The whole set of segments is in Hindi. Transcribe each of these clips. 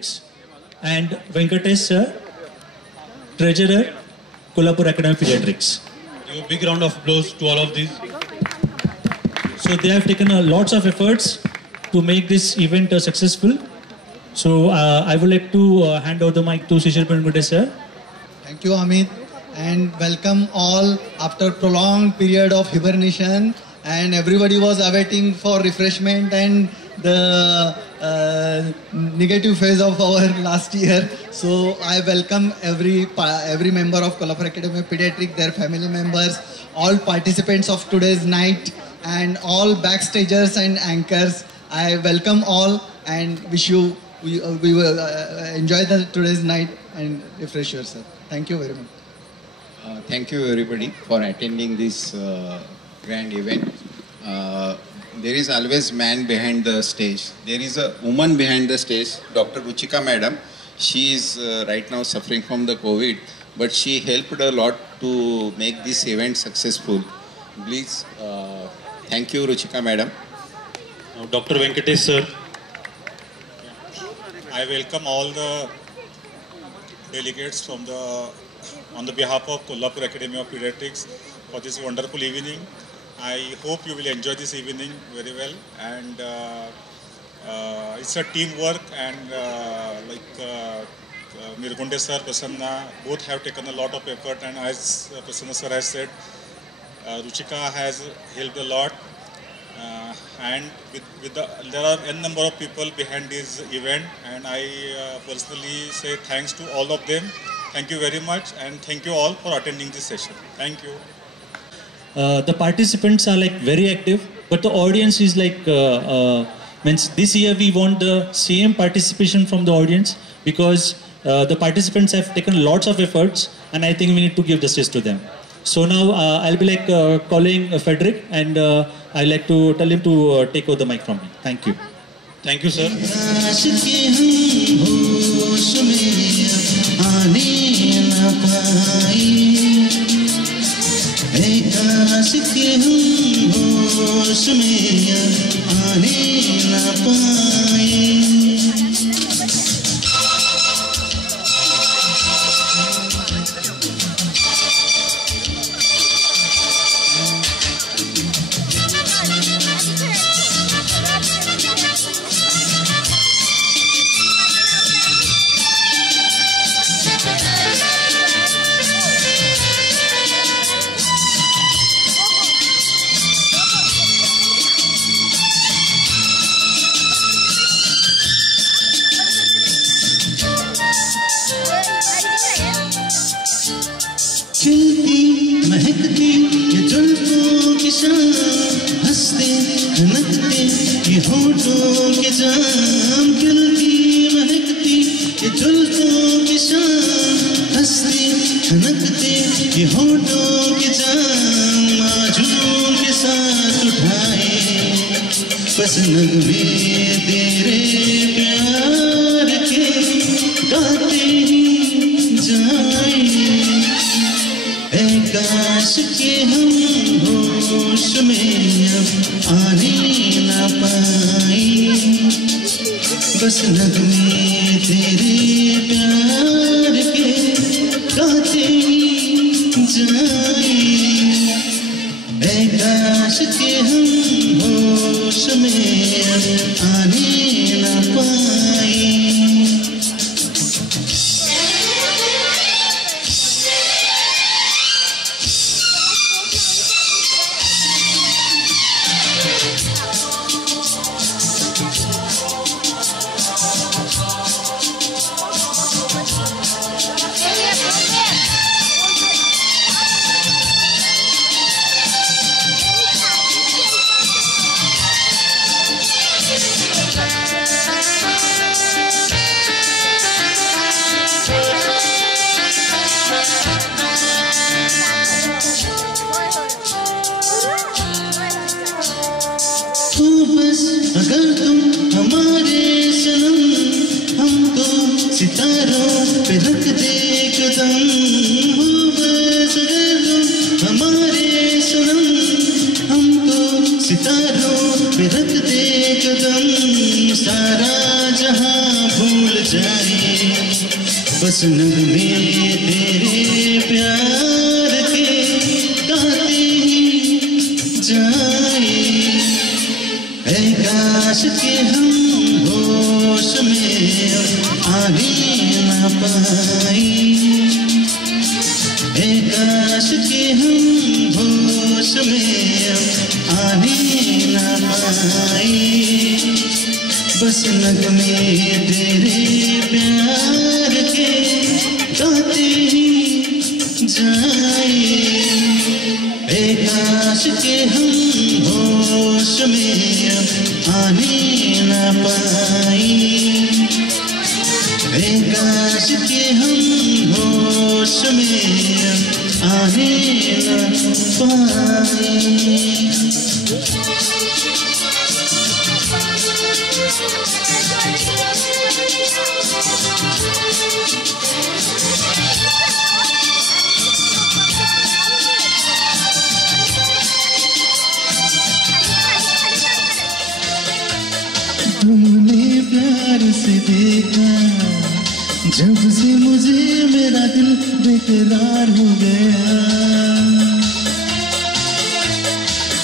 Pediatrics, and Venkatesh sir, Treasurer, Kolhapur Academy of Pediatrics. Give a big round of applause to all of these. So they have taken lots of efforts to make this event successful. So I would like to hand over the mic to Shishir Venkatesh sir. Thank you, Amit, and welcome all after prolonged period of hibernation, and everybody was awaiting for refreshment and the negative phase of our last year. So I welcome every member of Kolhapur Academy of Pediatrics, their family members, all participants of today's night, and all backstagers and anchors. I welcome all and wish you we will enjoy today's night and refresh yourself. Thank you very much. Thank you everybody for attending this grand event. There is always man behind the stage. There is a woman behind the stage, Dr. Ruchika Madam. She is right now suffering from the COVID, but she helped a lot to make this event successful. Please, thank you Ruchika Madam. Dr. Venkatesh sir. I welcome all the delegates from on the behalf of Kolhapur Academy of Pediatrics for this wonderful evening. I hope you will enjoy this evening very well, and it's a teamwork, and Mirgunde sir, Prasanna, both have taken a lot of effort, and as Prasanna sir has said, Ruchika has helped a lot. And there are n number of people behind this event, and I personally say thanks to all of them. Thank you very much, and thank you all for attending this session. Thank you. The participants are like very active, but the audience is like means this year we want the same participation from the audience, because the participants have taken lots of efforts, and I think we need to give justice to them. So now I'll be like calling Frederick, and I'd like to tell him to take over the mic from me. Thank you. Thank you, sir. बस नगमे तेरे प्यार के गाते ही जाए, ऐ काश के हम होश में अब आने ना पाए। बस नगमे तेरे प्यार के गाते ही जाए, ऐ काश के हम होश में आने ना पाए। बस नगमे तेरे प्यार के गाते ही जाए। ऐ काश के हम होश में आ ही ना पाए। ऐ काश के हम होश में आ ही ना पाए। बस नगमे तेरे प्यार के गाते ही जाए। ऐ काश के हम होश में आने ना पाए। ऐ काश के हम होश में आने ना पाए। तुमने प्यार से देखा जब से मुझे मेरा दिल बेकरार हो गया।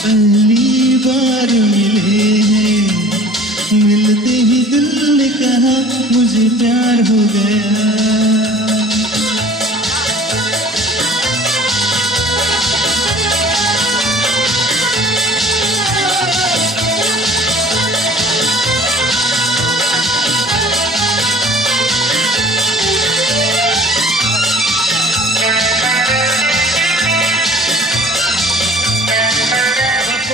पहली बार मिले हैं, मिलते ही दिल ने कहा मुझे प्यार हो गया।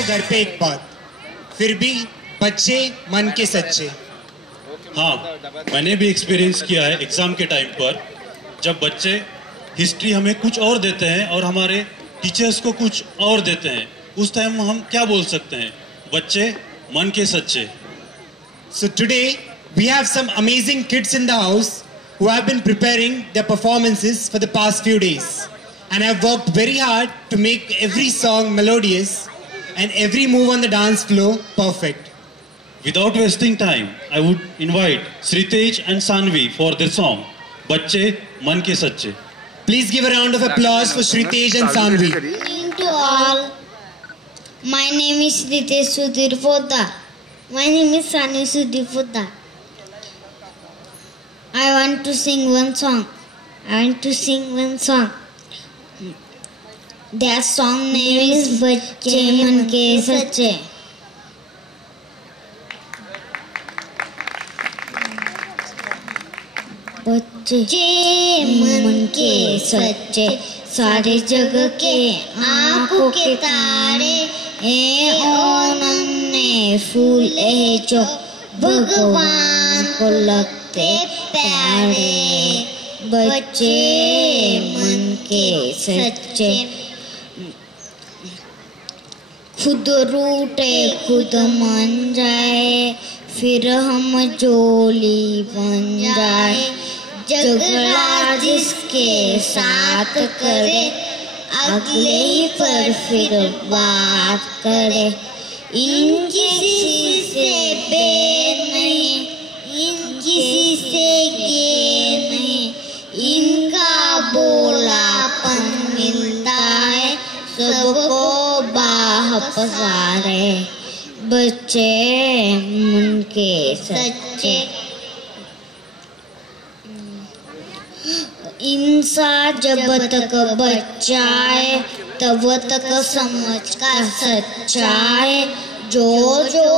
घर पे एक बात, फिर भी बच्चे मन के सच्चे। हाँ, मैंने भी एक्सपीरियंस किया है एग्जाम के टाइम पर, जब बच्चे हिस्ट्री हमें कुछ और देते हैं और हमारे टीचर्स को कुछ और देते हैं, उस टाइम हम क्या बोल सकते हैं? बच्चे मन के सच्चे। So today we have some amazing kids in the house who have been preparing their performances for the past few days and have worked very hard to make every song melodious and every move on the dance floor perfect. Without wasting time, I would invite Sritej and Sanvi for their song, Bacche Man Ke Sacche. Please give a round of applause for Sritej and Sanvi. Good evening to all. My name is Sritej Sudhir Poddar. My name is Sanvi Sudhir Poddar. I want to sing one song. Their song name is बच्चे मन के सच्चे। बच्चे मन के सच्चे, सारे जग के आंखों के तारे, ओ नन्हे फूल जो भगवान को लगते प्यारे। बच्चे मन के सच्चे, खुद रूठे खुद मन जाए, फिर हम जोली बन जाए। झगड़ा जिसके साथ करे, अगले ही पर फिर बात करे। इन किसी से बैर नहीं, इन किसी से गे नहीं, इनका बोलापन मिलता है सबको बाह पसारे। बच्चे मन के सच्चे, इंसान जब तक बच्चा है तब तक समझ का सच्चा है। जो जो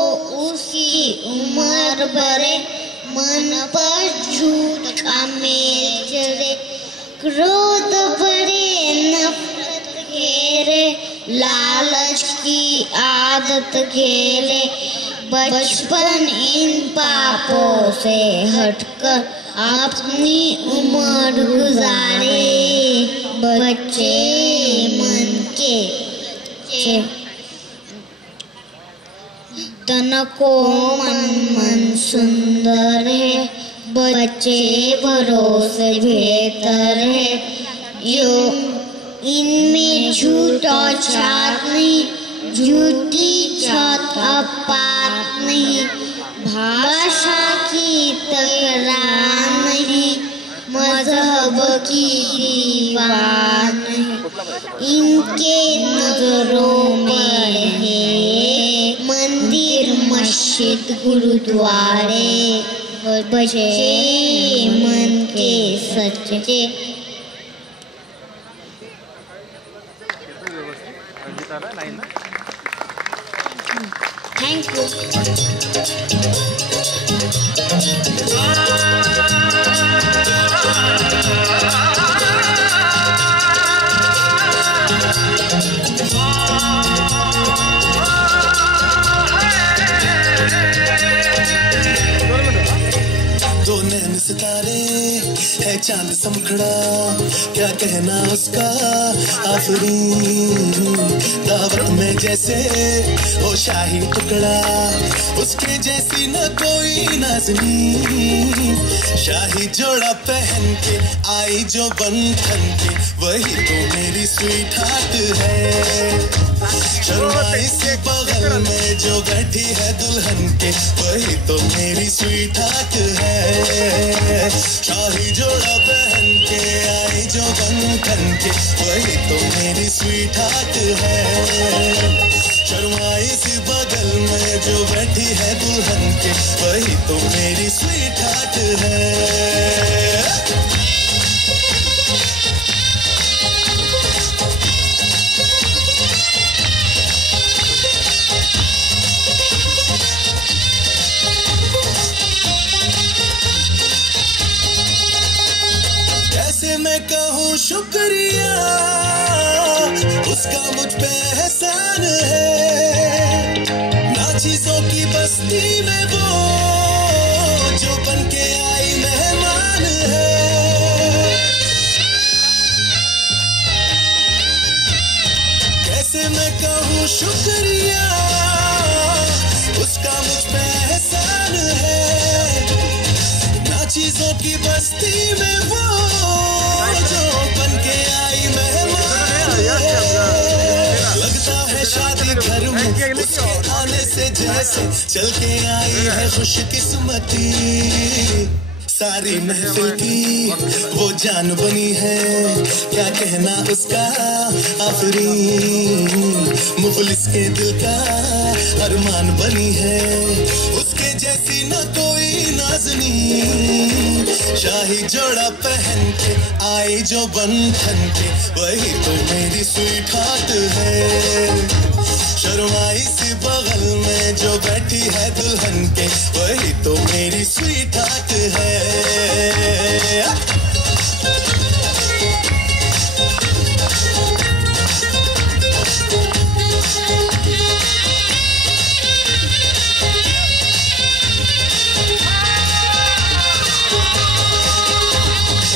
उसकी उम्र भरे, मन पर झूठ का मेल चढ़े। क्रोध भरे नफरत घेरे, लालच की आदत खेले। बचपन इन पापों से हटकर अपनी उम्र गुजारे। बच्चे मन के तन को मन सुंदर है, बच्चे भरोसे बेहतर है। यो इनमें झूठ और छात नहीं, झूठी छात और पात नहीं। भाषा की तकरार नहीं, मजहब दीवार नहीं, इनके नजरों पर है मंदिर मस्जिद गुरुद्वारे, बचे मन के सच्चे। Thank you. दो नैन सितारे है चांद समखड़ा, क्या कहना उसका आफरीन। दावत में जैसे हो शाही टुकड़ा, उसके जैसी न कोई नाज़नीन। शाही जोड़ा पहन के आई जो बंधन के, वही तो मेरी स्वीट हार्ट है। शर्माई से बगल में जो बैठी है दुल्हन के, वही तो मेरी स्वीट हार्ट है। शाही जोड़ा पहन के आई जो बंधन के, वही तो मेरी स्वीट हार्ट है। शर्माई से बगल में जो बैठी है दुल्हन के, वही तो मेरी स्वीट हार्ट है। मैं कहूँ शुक्रिया, उसका मुझ पे एहसान है। ना चीजों की बस्ती में वो जो बन के आई मेहमान है। कैसे मैं कहूँ शुक्रिया, उसका मुझ पे एहसान है। ना चीजों की बस्ती में वो जो बन के आई मेहमान है। लगता है शादी घर में उसके आने से जैसे चल के आई है खुशकिस्मती। सारी महफिल की वो जान बनी है, क्या कहना उसका आफरीन। मुफलिस के दिल का अरमान बनी है, उसके जैसी न कोई नाज़नीन। शाही जोड़ा पहन के आई जो बंधन के, वही तो मेरी स्वीट हार्ट है। शर्माई सी बगल में जो बैठी है दुल्हन के, वही तो मेरी स्वीट हार्ट है।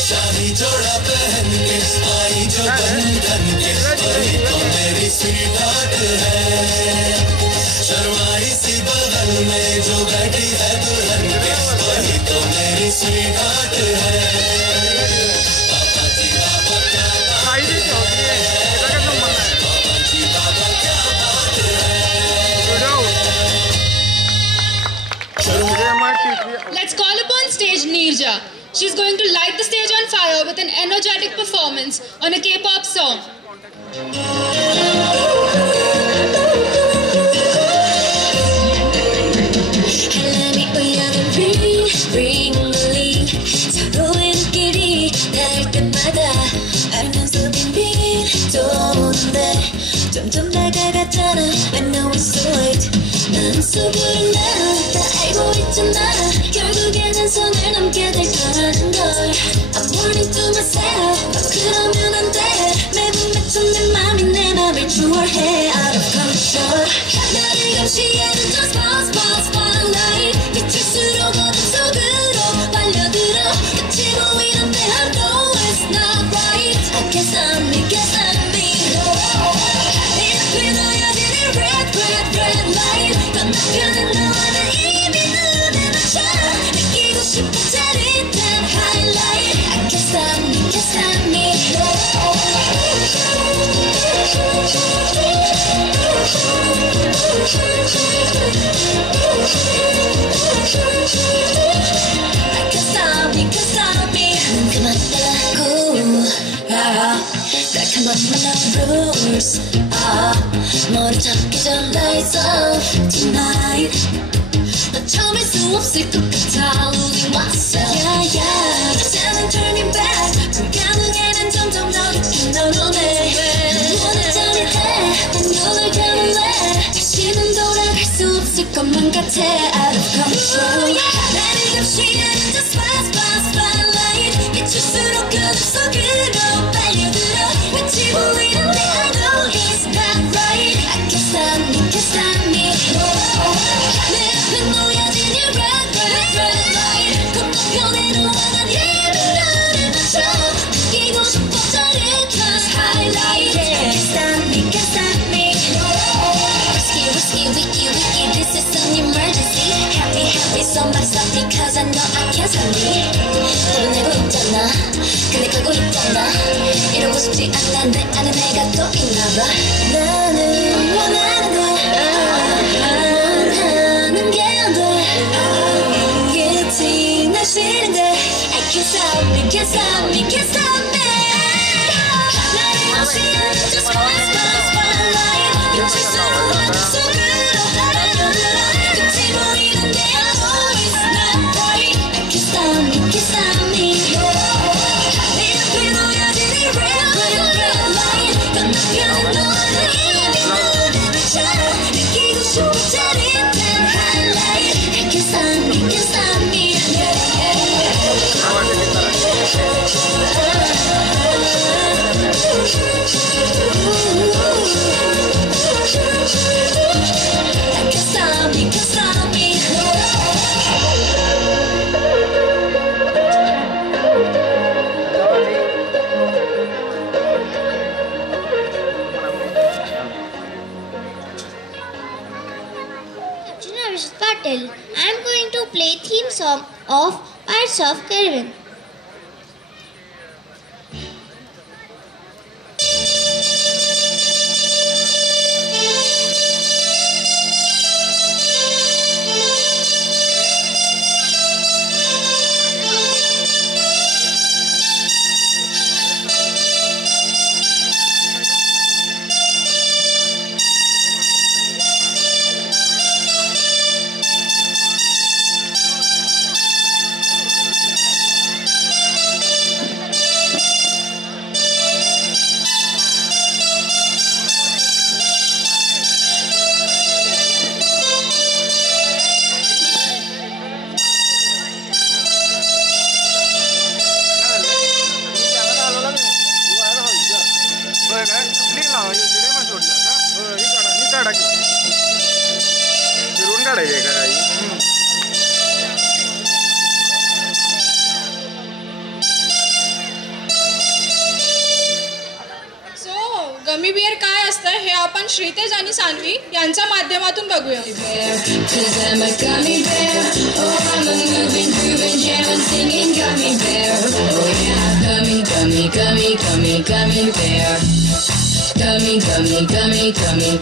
शाही जोड़ा पहन के आई जो बंधन के, वही तो मेरी स्वीट हार्ट है। शर्माई सी बगल में जो बैठी है दुल्हन के, वही तो मेरी स्वीट हार्ट है। पापा जी पापा क्या बात है, पापा जी पापा क्या बात है। Let's call upon stage Neerja. She's going to light the stage on fire with an energetic performance on a K-pop song. 점점 다가갔잖아. I know it's so late. 난 수고를 다 알고 있잖아. 결국에는 손을 넘게 될 거라는 걸. I'm warning to myself. 그러면 안 돼. 매번 맺힌 내 맘이 내 맘을 추월해. Out of control. 나를 감시하는 저 spotlight. 미칠수록 어둠 속으로 빨려들어. 끝이 보이는데 I know it's not right. I guess I'm me, guess I'm me. red light. 건너편은 너와는 이미 눈에 맞춰. 느끼고 싶은 짜릿한 highlight. I guess I'm me, guess I'm me. I guess I'm me, guess I'm me. 그만 따라고 Like I'm on my rules. 머리 잡기 전 lights off tonight. 너 참을 수 없을 것 같아 losing myself. Yeah, yeah. 이제는 turning back. 불가능해는 점점 더 깊은 널 원해. 눈을 짜릿해. 난 너를 감을래. 다시는 돌아갈 수 없을 것만 같아. Out of control. 나를 감시하는 저 spotlight. 잊힐수록 그 속으로 빨려들어. 끝이 보이는데 I know it's not right. I can't stop me, can't stop me. 내 앞에 놓여진 이 red light. 건너편에 너와 난 예민하게 맞춰. 느끼고 싶어 짜릿한 highlight. Can't stop me, can't stop me. Risky, wiki, this is an emergency. Happy, somebody stop because I know I can't sleep. 너를 내고 있잖아, 근데 가고 있잖아. 이러고 싶지 않아, 내 안에 내가 또 있나봐. 나는 원하는데 하는 게 안 돼. 끝이 날 싫은데 I can't stop me, can't stop me, can't stop me. 나를 감시하는 저 spotlight. 잊힐수록 난 속으로 빨려들어. 끝이 보이는데 I know it's not right. I can't stop me, can't stop me. 내 앞에 놓여진 이 red light. 건너편에 너와 난 예민하게 맞춰. 느끼고 싶은 짜릿한 highlight. I can't stop me, can't stop me. I can't stop me, can't stop me. Arjuna Vishwas Patel. I am going to play theme song of Pirates of Caribbean. Gummy bear काय असतं हे आपण श्रीतेज आणि सान्वी यांच्या माध्यमातून बघूया.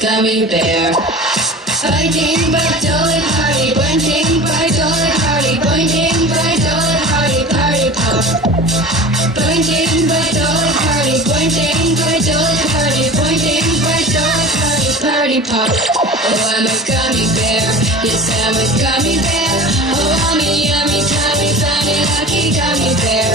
Gummy bear. Fighting by Dolly Party, pointing by Dolly Party, pointing by Dolly Party, party pop. Pointing by Dolly Party, pointing by Dolly Party, pointing by Dolly Party, party pop. Oh, I'm a gummy bear, yes, I'm a gummy bear. Oh, I'm a yummy, tummy, funny, lucky gummy bear.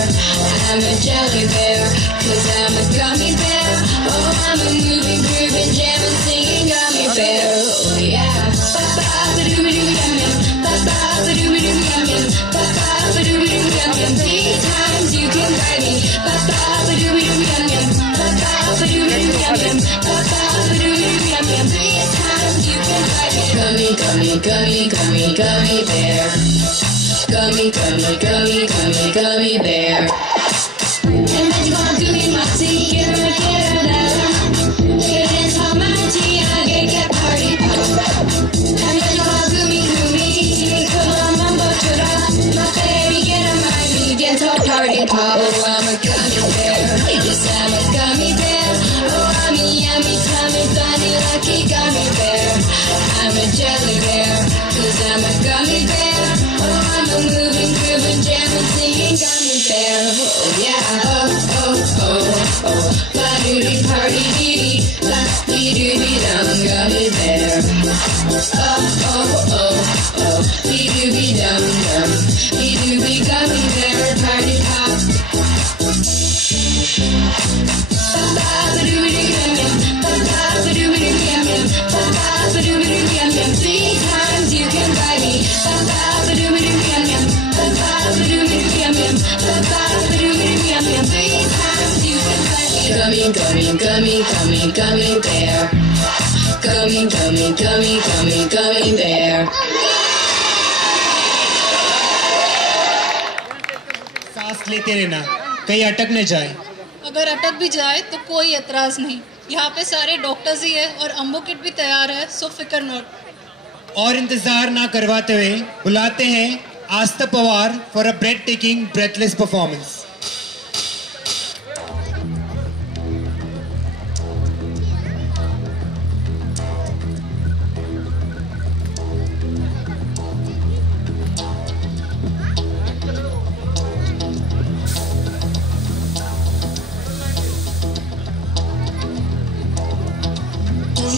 I'm a jelly bear, 'cause I'm a gummy bear. Oh, I'm a moving, grooving, jamming, singing gummy bear. Oh, yeah. Ba-ba-ba-doo-ba-doo-yum-yum, ba-ba-ba-doo-ba-doo-yum-yum, ba-ba-ba-doo-ba-doo-yum-yum. 3 times you can bite me. Ba-ba-ba-doo-ba-doo-yum-yum, ba-ba-ba-doo-ba-doo-yum-yum, ba-ba-ba-doo-ba-doo-yum-yum. 3 times you can bite me. Gummy, gummy, gummy, gummy, gummy bear. Gummy, gummy, gummy, gummy, gummy bear. And then you gonna do me my tea, get her down. Get in top my tea, I get party pop. And then you gonna do me, come on, mambo chula. My baby, get on my knee, get to party pop. Oh, I'm a gummy bear, yes, I'm a gummy bear. Oh, I'm a yummy, tummy, funny, lucky gummy bear. I'm a jelly bear, 'cause I'm a gummy bear. Oh, I'm a moving, grooving, jamming, singing gummy bear. Oh, yeah. Oh, oh, oh, oh, Dee-doo-dee-dum, gummy bear. Oh, oh, oh, oh. Dee-doo-dee-dum-dum. Dee-doo-dee gummy bear party pop. Ba-ba-ba-doo-doo-yum-yum. Ba-ba-ba-doo-doo-yum-yum. Ba-ba-ba-doo-doo-yum-yum. 3 times you can buy me. Ba-ba-ba-doo-doo-yum-yum. Ba-ba-ba-doo-doo-yum-yum. Ba-ba-ba-doo-doo-yum-yum. 3 times you can buy me. Gummy, gummy, gummy, gummy, gummy bear. Gummy, gummy, gummy, gummy, gummy bear. सांस लेते रहना, कहीं अटक न जाए। अगर अटक भी जाए तो कोई एतराज नहीं, यहाँ पे सारे डॉक्टर्स ही है और अम्बो किट भी तैयार है, सो फिकर नॉट। और इंतजार ना करवाते हुए बुलाते हैं Aastha Pawar for a breathtaking breathless performance.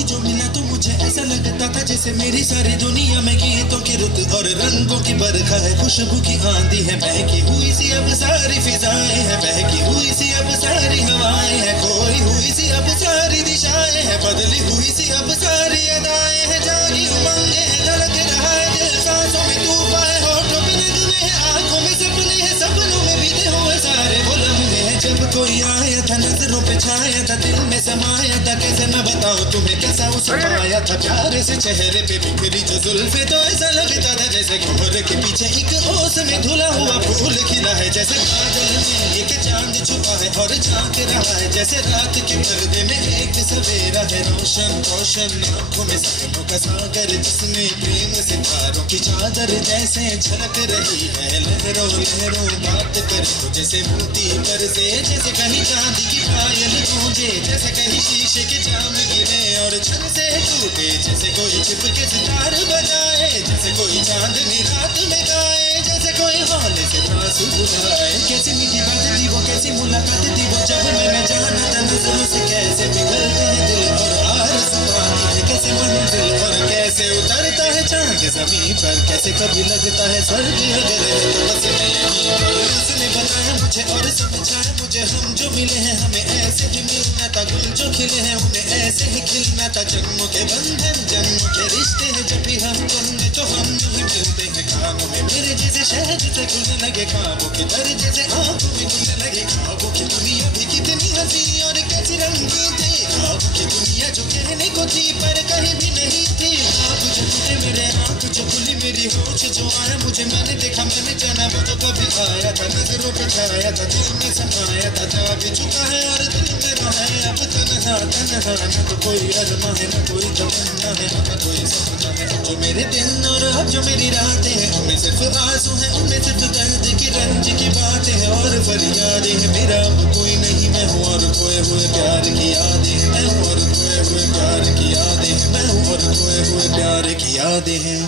जो मिला तो मुझे ऐसा लगता था जैसे मेरी सारी दुनिया में गीतों की रुत और रंगों की बरखा है, खुशबू की आंधी है, बहकी हुई सी अब सारी फिजाएं हैं, बहकी हुई सी अब सारी हवाएं हैं, खोई हुई सी अब सारी दिशाएं हैं, बदली हुई सी अब सारी अदाएं हैं, जागी उमंग है, धड़क रहा है दिल, सांसों में तूफान है, होठों पे नगमे है, आंखों में सपने हैं, सपनों में बीते हुए सारे वो लम्हे हैं, जब कोई आया था नजरों पे छाया था, दिल में समाया था, कैसे मैं बताऊं तुम्हें कैसा उसे पाया था, प्यारे से चेहरे पे बिखरी जो जुल्फे, तो ऐसा लगता था जैसे घोर के पीछे एक ओस में धुला हुआ फूल खिला है, जैसे बादल में एक चांद छुपा है और झांक रहा है, जैसे रात के पर्दे में एक सवेरा है, रोशन रोशन आंखों में सपनों का सागर, जिसमें प्रेम सितारों की चादर जैसे झलक रही है, लहरों लहरों बात करे तो जैसे मोती बरसे, जैसे कहीं चांदी की पायल गूंजे, जैसे कहीं शीशे के जाम गिरे और छन से टूटे, जैसे कोई छिपके सितार बजाए, जैसे कोई चांदनी रात में गाए, जैसे कोई हौले से आंसू बुलाए, कैसी मीठी बात थी वो, कैसी मुलाकात थी वो, जब मैंने जाना था नजरों से कैसे पिघलते हैं दिल और आरज़ू आती है, कैसे मंजिल और कैसे उतरता है चांद ज़मीं पर, कैसे कभी लगता है स्वर्ग अगर है तो बस मैं यहीं पर, उसने बनाया मुझे और समझाया मुझे, हम जो मिले हैं हमें ऐसे ही मिलना था, गुल जो खिले हैं उन्हें ऐसे ही खिलना था, जन्मों के बंधन जन्मों के रिश्ते हैं, जब भी हम बंधे तो हम नहीं मिलते हैं, कानों में मेरे जैसे शहद से खुलने लगे, ख्वाबों के दर जैसे आंखों में खुलने लगे, ख्वाबों की दुनिया भी कितनी हंसी और कैसी रंगीन थी, ख्वाबों की दुनिया जो कहने को थी पर कहीं भी नहीं थी, आप जो टूटे मेरे आंख जो खुली मेरी होश जो आया मुझे, मैंने देखा मैंने जाना वो जो कभी आया था, नजरों पे छाया था, दिल में समाया था, जा भी चुका है और दिल में रहा है, अब तन्हा तन्हा, न तो कोई अरमा है न कोई तमन्ना है न कोई सपना है, जो मेरे दिन और अब जो मेरी रातें हैं उनमें सिर्फ आंसू हैं, उनमें सिर्फ दर्द की रंज की बातें हैं और फरियादें हैं, मेरा अब कोई नहीं मैं हूँ और खोए हुए प्यार की यादें हैं, मैं हूँ और खोए हुए प्यार की यादें हैं, मैं हूँ और खोए हुए प्यार की यादें हैं।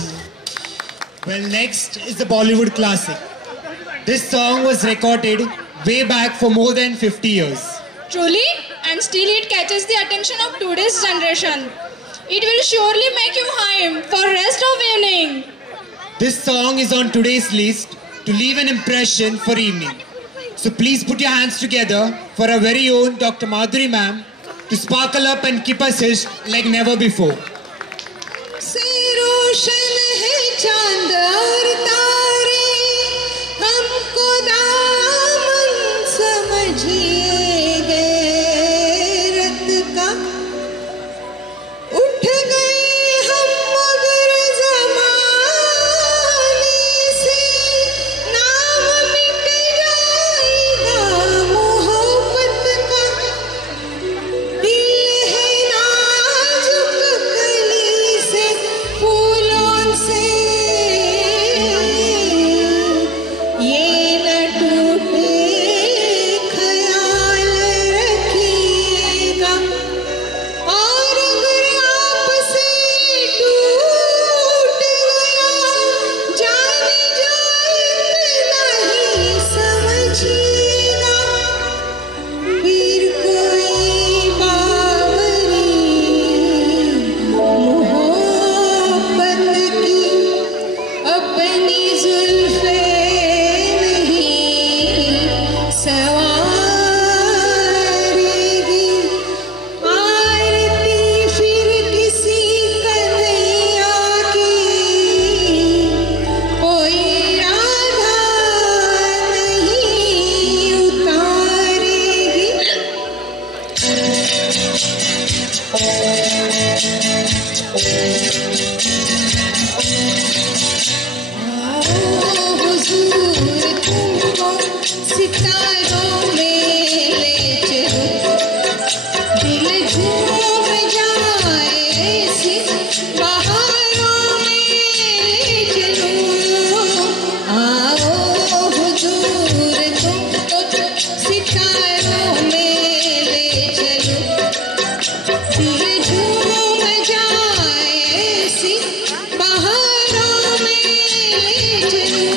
Well, next is the Bollywood classic. This song was recorded way back for more than 50 years. Truly, and still it catches the attention of today's generation. It will surely make you hype for rest of evening. This song is on today's list to leave an impression for evening. So please put your hands together for our very own Dr. Madhuri ma'am to sparkle up and keep us hissed like never before. चांद और तारे हमको दामन समझिए गैरत का, उठ गए हम मगर ज़माने से, नाम मिट जाएगा मोहब्बत का, दिल है नाजुक कली से फूलों से सितारों में ले चलो, दिल झूम जाए ऐसी बहारों में ले चलो। आओ हुजूर तुमको सितारों में ले चलो, दिल झूम जाए ऐसी बहारों में ले चलो।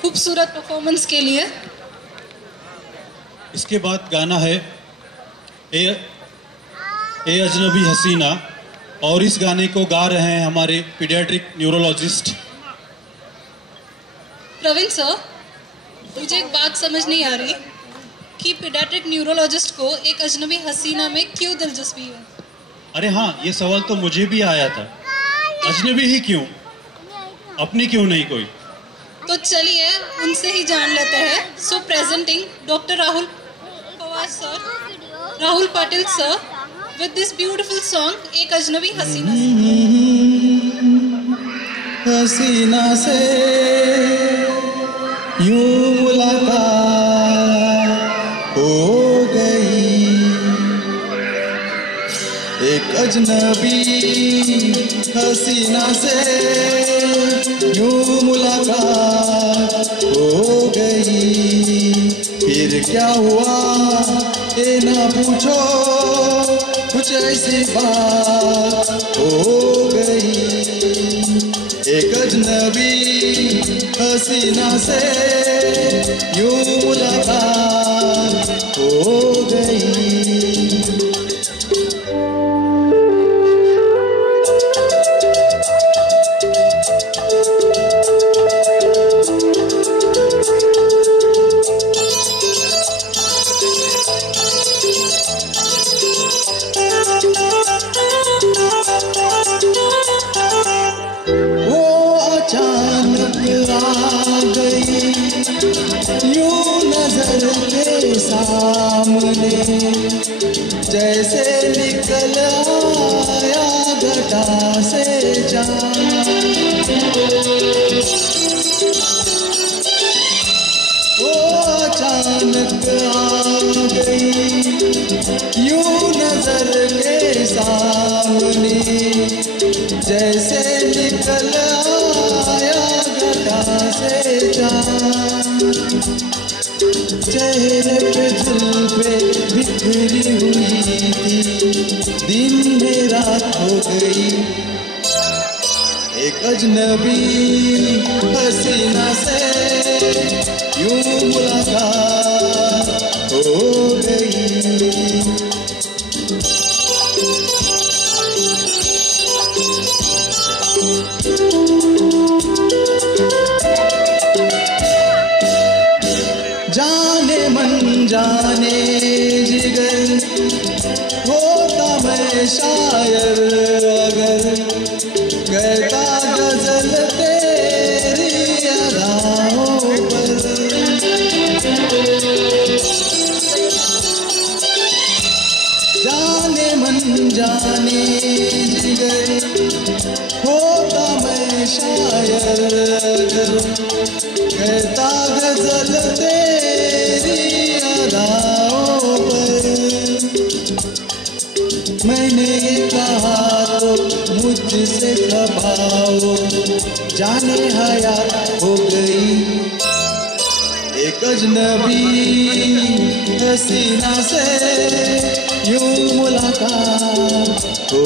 खूबसूरत परफॉर्मेंस के लिए। इसके बाद गाना है ए अजनबी हसीना, और इस गाने को गा रहे हैं हमारे पीडियाट्रिक न्यूरोलॉजिस्ट प्रवीण सर। मुझे एक बात समझ नहीं आ रही कि पीडियाट्रिक न्यूरोलॉजिस्ट को एक अजनबी हसीना में क्यों दिलचस्पी है। अरे हाँ, ये सवाल तो मुझे भी आया था, अजनबी ही क्यों, अपनी क्यों नहीं कोई। तो चलिए उनसे ही जान लेते हैं। So presenting doctor Rahul Pawar sir, Rahul Patil sir with this beautiful song एक अजनबी हसीना से। हसीना से यूं मुलाकात हो हो गई। एक अजनबी हसीना से यूं मुलाकात हो गई। फिर क्या हुआ ये ना पूछो, कुछ ऐसी बात हो गई। एक अजनबी हसीना से यूं मुलाकात हो गई। सामने जैसे निकल आया घटा से जान। वो अचानक आ गई यूं नजर के सामने, जैसे निकल आया घटा से जान। चेहरे पे जुल्फे बिखरी हुई थी, दिन में रात हो गई। एक अजनबी हसीना से यूं मुलाकात हो गई। जाने मन जाने जिगर होता मैं शायर अगर, कहता गजल तेरी अदाओं पर। जाने मन जाने जिगर होता मैं शायर अगर, कहता गजल तेरी अदाओं पर। मैंने ये कहा तो मुझसे कबाओ, जाने हयात हो गई। एक अजनबी हसीना से यूं मुलाकात हो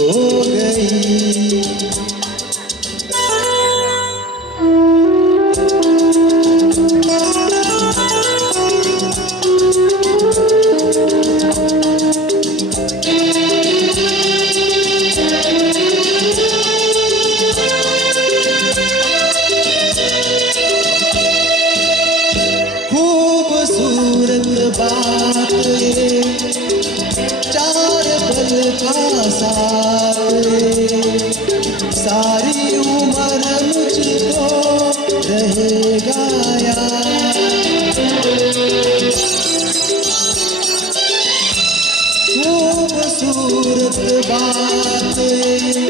गई। बात ये चार पल का साथ, सारी उम्र मुझको रहेगा याद। खूबसूरत बात ये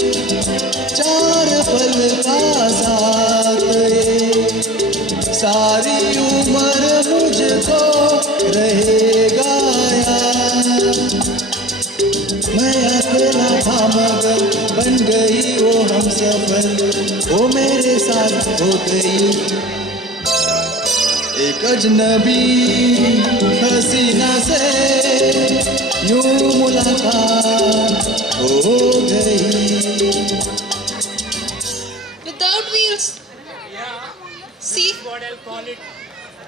चार पल का साथ, सारी उम्र मुझको रहेगा याद। मैं अकेला था मगर बन गई वो हमसफर, वो मेरे साथ हो गई। एक अजनबी हसीना से यूं मुलाकात हो गई। Without wheels. See? What I'll call it,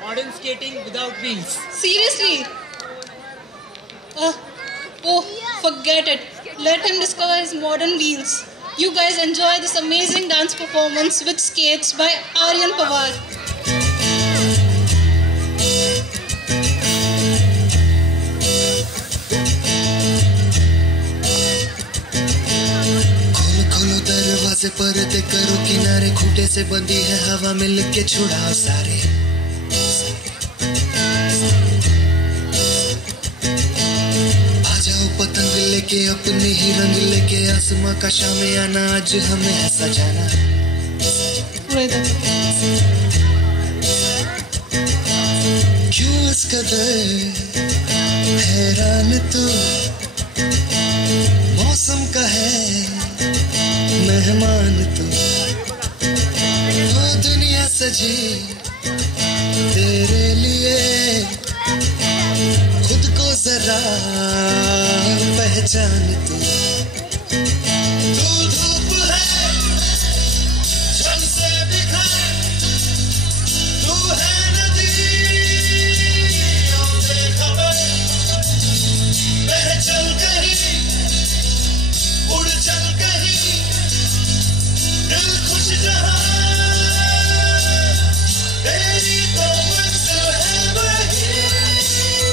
modern skating without wheels. Seriously? Oh, forget it. Let him discover his modern wheels. You guys enjoy this amazing dance performance with skates by Aryan Pawar. खोलो दरवाजे पर्दे करो किनारे, खूंटे से बंधी है हवा मिल के छुड़ाओ सारे। आ जाओ पतंग लेके अपने ही रंग लेके, आसमां का शामे आना आज हमें है सजाना। क्यों इस कदर तू मौसम का है मेहमान तू वो दुनिया सजी तेरे लिए खुद को जरा पहचान तू धूप है जल से बिखर तू है नदियों बेखबर बह चल कहीं उड़ चल कहीं दिल खुश जहां तेरी तो मंजिल है वही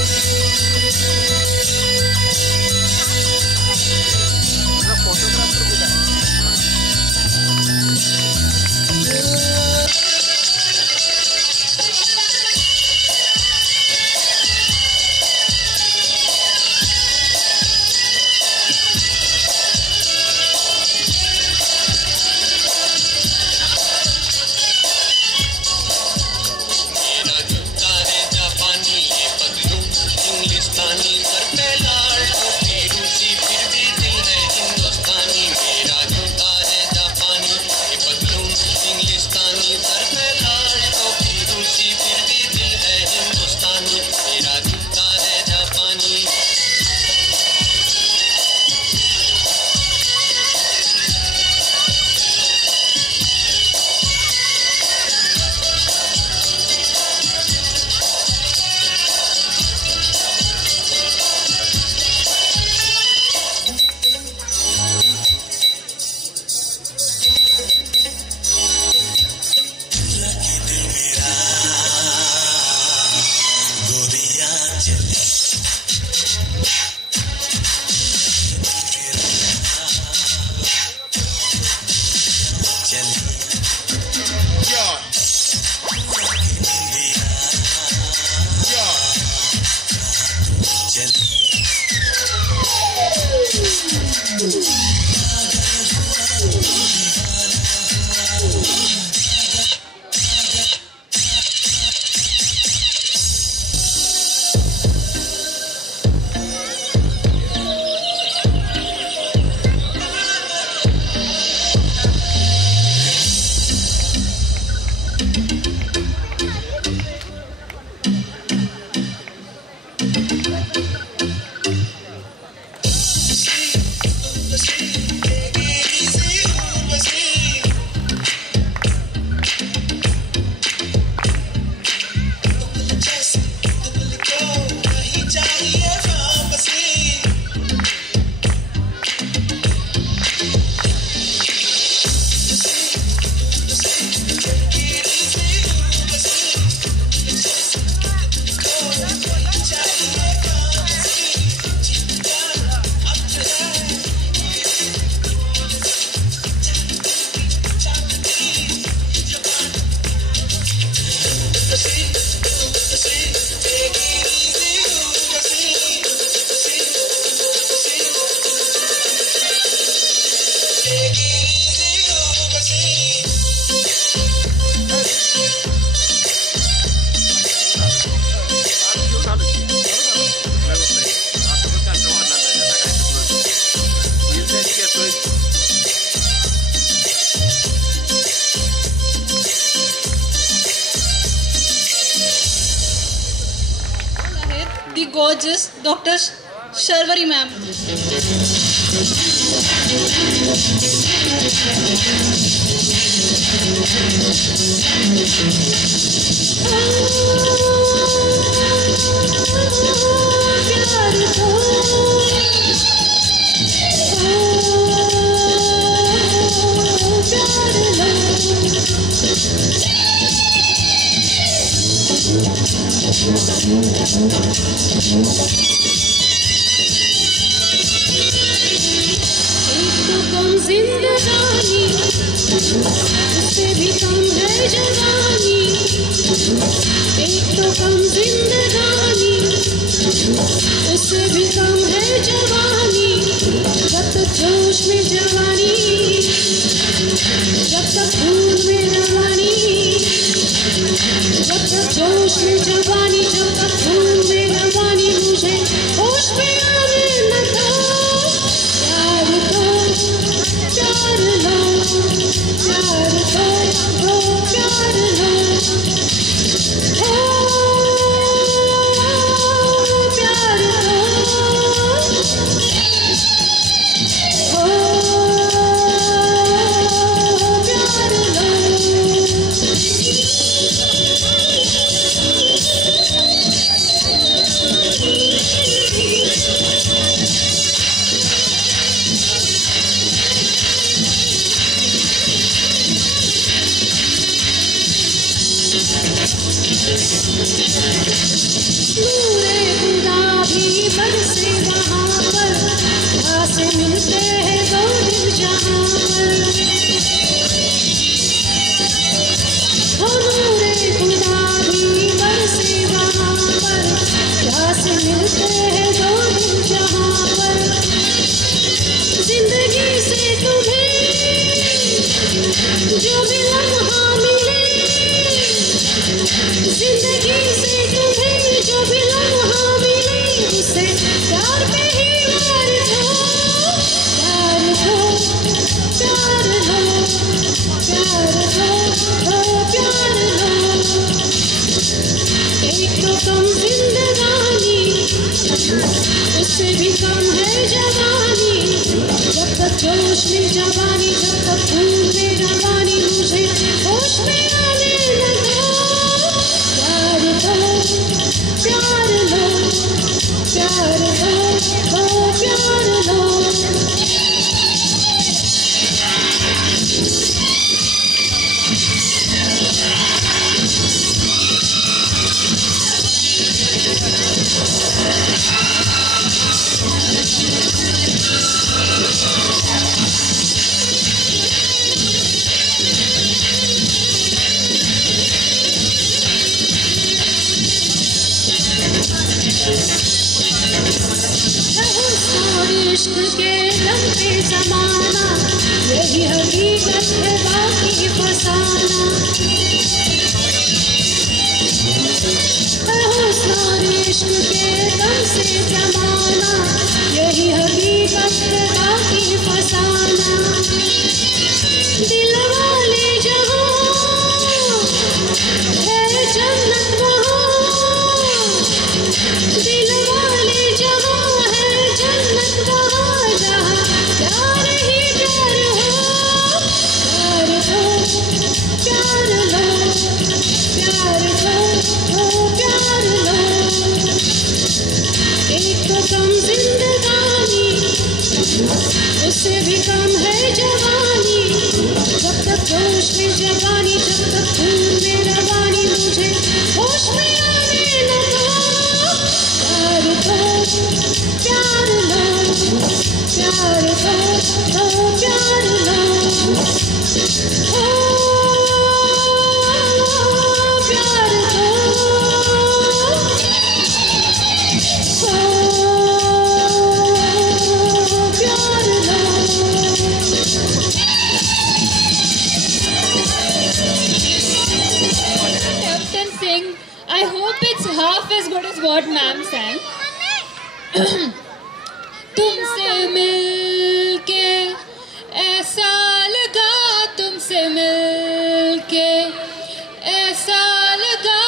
The gorgeous Dr. Sharvari ma'am. कम जिंदगानी उससे भी कम है जवानी एक तो कम जिंदगानी उससे भी कम है जवानी जब तक जोश में जवानी जब तक खून में रवानी जब तक जोश में जवानी जब तक खून में रवानी मुझे होश में नूरे खुदा भी बरसे वहाँ पर, जहाँ से मिलते हैं दो दिल जहाँ पर। नूरे खुदा भी बरसे वहाँ पर, जहाँ से मिलते हैं दो दिल जहाँ पर। जिंदगी से तुम्हें जो भी लम्हा मिले, जिंदगी से तुम्हें जो भी लम्हा मिले, उसे प्यार पे ही मार दो, प्यार दो, प्यार लो, प्यार दो, प्यार लो। एक तो कम जिंदगानी, उससे भी कम है जवानी। जब तक जोश में जवानी, जब तक खून में रवानी, मुझे होश में आने लगा। प्यार दो, प्यार लो, प्यार दो, प्यार लो। इश्क के दम पे समाना, यही हकीकत है बाकी फसाना। इश्क के दम से समाना, यही हकीकत है बाकी फसाना। दिल वाले जहाँ है जन्नत वहाँ, दिल वाले जहाँ है जन्नत वहाँ, जहाँ प्यार ही प्यार हो। प्यार दो, प्यार लो, प्यार दो, प्यार लो। एक तो कम जिंदगानी, उससे भी कम है जवानी। जब तक जोश में जवानी, जब तक खून में रवानी, मुझे होश में आने लगा। प्यार दो, प्यार लो, प्यार दो, प्यार लो। ओ प्यार दो, प्यार लो। Captain Singh, I hope it's half as good as what ma'am sang. तुमसे मिलके ऐसा लगा, तुमसे मिलके ऐसा लगा,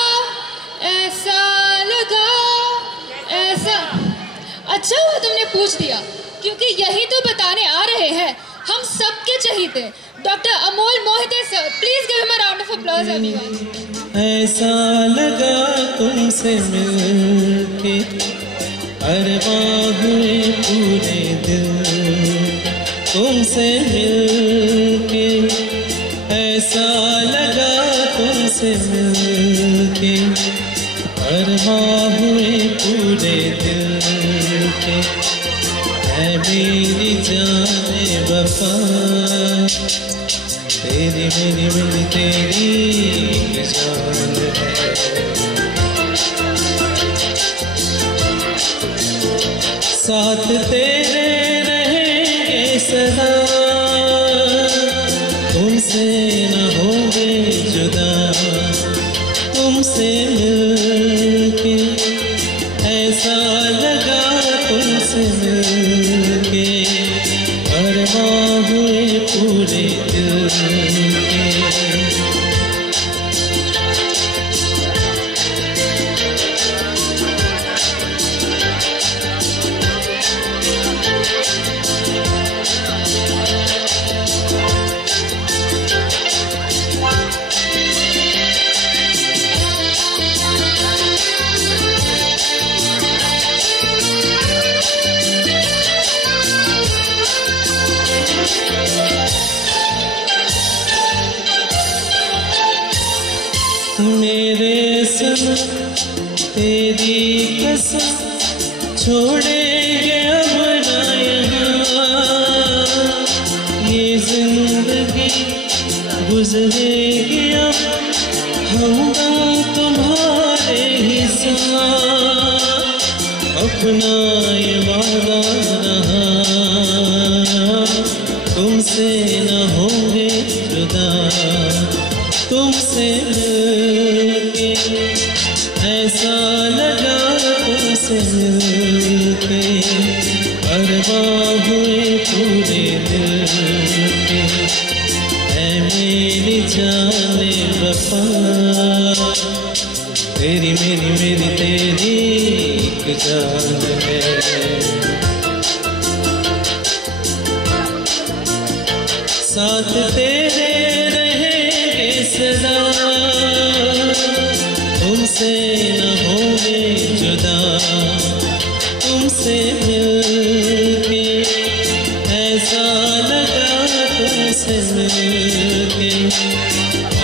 ऐसा लगा, ऐसा। अच्छा हुआ तुमने पूछ दिया, क्योंकि यही तो बताने आ रहे हैं हम सबके चहीते doctor Amol Mohite sir. Please give him a round of applause everyone. ऐसा लगा तुमसे मिलके, अरमां हुए पूरे दिल, तुमसे मिलके। ऐसा लगा तुमसे मिलके, अरमां हुए पूरे दिल के। है मेरी जाने वफा, तेरी मेरी मेरी तेरी जान है। साथ तेरे रहेंगे सदा, तुमसे न होंगे जुदा। तुमसे मिलके ऐसा लगा, तुमसे मिलके अरमां हुए पूरे दिल के। मेरे सनम तेरी कसम छोड़ेंगे अब ना यहाँ, ये जिंदगी गुजरेगी अब हमदम तुम्हारे ही साथ। अपना ये वादा रहा तुमसे न होंगे जुदा, तुमसे मिलके ऐसा लगा तुमसे मिलके, अरबां हुए पूरे दिल के। ऐ मेरी जाने वफा, तेरी मेरी मेरी तेरी एक जान है। साथ तेरे रहेंगे सदा, तुमसे न होंगे जुदा, तुमसे मिलके ऐसा लगा तुमसे मिलके,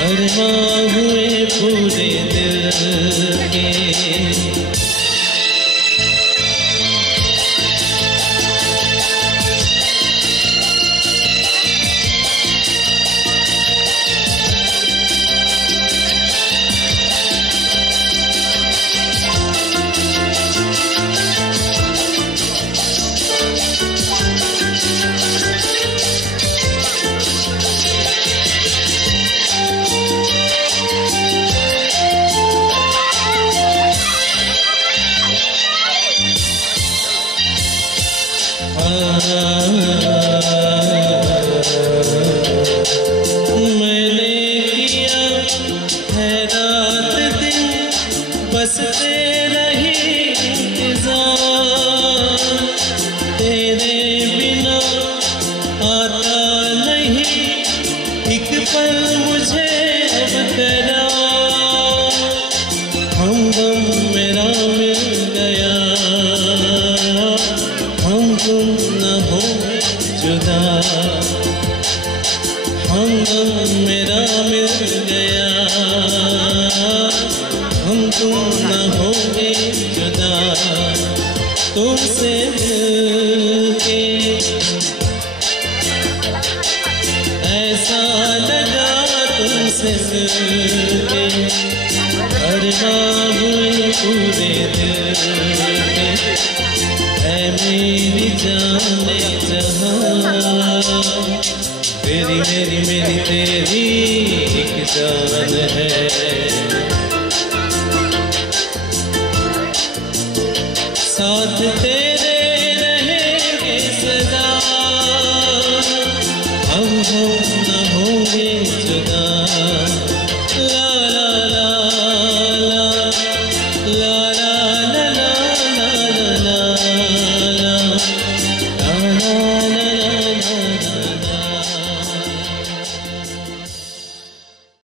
अरमां हुए पूरे दिल के। मैंने किया है रात दिन बस तेरा ही इंतजार, तेरे बिना आता नहीं एक पल मुझे अब करार। हमदम मेरा मिल गया, हम तुम न हो जुदा, हमदम मेरा मिल गया, हम तुम न होंगे जुदा, तुमसे मिलके ऐसा लगा तुमसे मिलके, अरमां हुए पूरे दिल के। ऐ मेरी जाने जहां, तेरी मेरी मेरी तेरी एक जान है। साथ